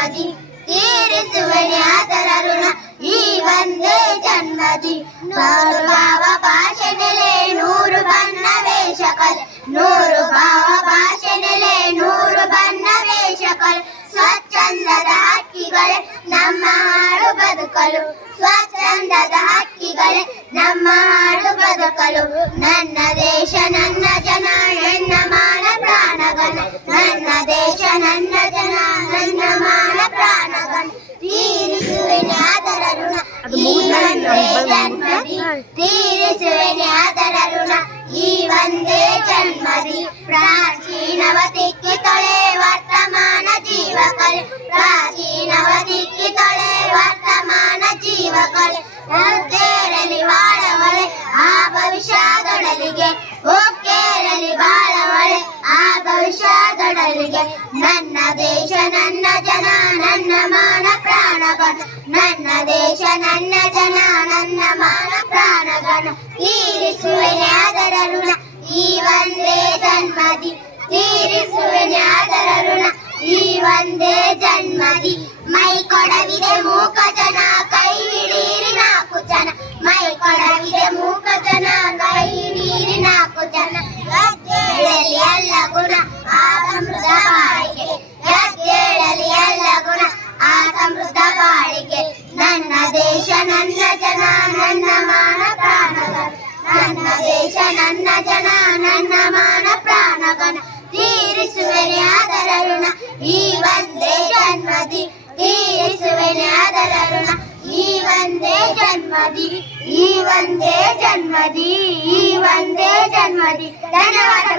ಜನ್ಮದಿ ತೀರಿಸುವನೆ ಋಣ ಈ ಒಂದೇ ಜನ್ಮದಿ. ನೂರು ಭಾವ ಭಾಷೆ ನೆಲೆ ನೂರು ಬಣ್ಣ ವೇಷ ನೂರು ಭಾವ ಭಾಷೆ ನೆಲೆ ನೂರು ಬಣ್ಣ ವೇಷ ಕಲೆ ಸ್ವಚ್ಛಂದದ ಹಕ್ಕಿಗಳೇ ನಮ್ಮ ಹಾಡು ಬದುಕಲು, ಸ್ವಚ್ಛಂದದ ಹಕ್ಕಿಗಳೇ ನಮ್ಮ ಹಾಡು ಬದುಕಲು. ನನ್ನ ದೇಶ ನನ್ನ ತೀರಿಸುವೆನೆ ಅದರ ಋಣ. ಈ ಒಂದೇ ಜನ್ಮದಿ. ಪ್ರಾಚೀನವ ತಿಕ್ಕಿ ತೊಳೆ ವರ್ತಮಾನ ಜೀವ ಕಲೆ ಪ್ರಾಚೀನವ ತಿಕ್ಕಿ ತೊಳೆ ವರ್ತಮಾನ ಜೀವ ಕಲೆ ಒಕ್ಕೇರಲಿ ಬಾಳವಳೆ, ಆ ಭವಿಷ್ಯದೊಡಲಿಗೆ. ಒಕ್ಕೇರಲಿ ಬಾಳವಳೆ, ಆ ಭವಿಷ್ಯದೊಡಲಿಗೆ. ನನ್ನ ದೇಶ, ನನ್ನ ಜನ, ನನ್ನ ಮಾನ ಪ್ರಾಣ ನನ್ನ ದೇಶ, ನನ್ನ ಜನ, ನನ್ನ ಮಾನ ಪ್ರಾಣಗಣ ತೀರಿಸುವೆನೆ ಅದರ ಋಣ. ಈ ಒಂದೇ ಜನ್ಮದಿ. ತೀರಿಸುವೆನೆ ಅದರ ಋಣ. ಈ ಒಂದೇ ಜನ್ಮದಿ. ಮೈ ಕೊಡವಿದೆ ಮೂಕ ಜನ, ಕೈ ಹಿಡೀರಿ ನಾಲ್ಕು ಜನ. ಮೈ ಕೊಡವಿದೆ ಮೂಕ ಜನ, ಕೈ ಹಿಡೀರಿ ನಾಲ್ಕು ಜನ. ಎದ್ದೇಳಲಿ ಎಲ್ಲ ಗುಣ, ಆ ಸಮೃದ್ಧ ಬಾಳಿಗೆ ಎದ್ದೇಳಲಿ ಎಲ್ಲ ಗುಣ, ಆ ನನ್ನ ದೇಶ, ನನ್ನ ಜನ, ನನ್ನ ಮಾನ ನನ್ನ ದೇಶ ನನ್ನ ಜನ ನನ್ನ ಮಾನ ಪ್ರಾಣಗಣ ತೀರಿಸುವೆನೆ ಅದರ ಋಣ ಈ ಒಂದೇ ಜನ್ಮದಿ ತೀರಿಸುವೆನೆ ಅದರ ಋಣ ಈ ಒಂದೇ ಜನ್ಮದಿ ಈ ಒಂದೇ ಜನ್ಮದಿ ಈ ಒಂದೇ ಜನ್ಮದಿ ಧನ್ಯವಾದ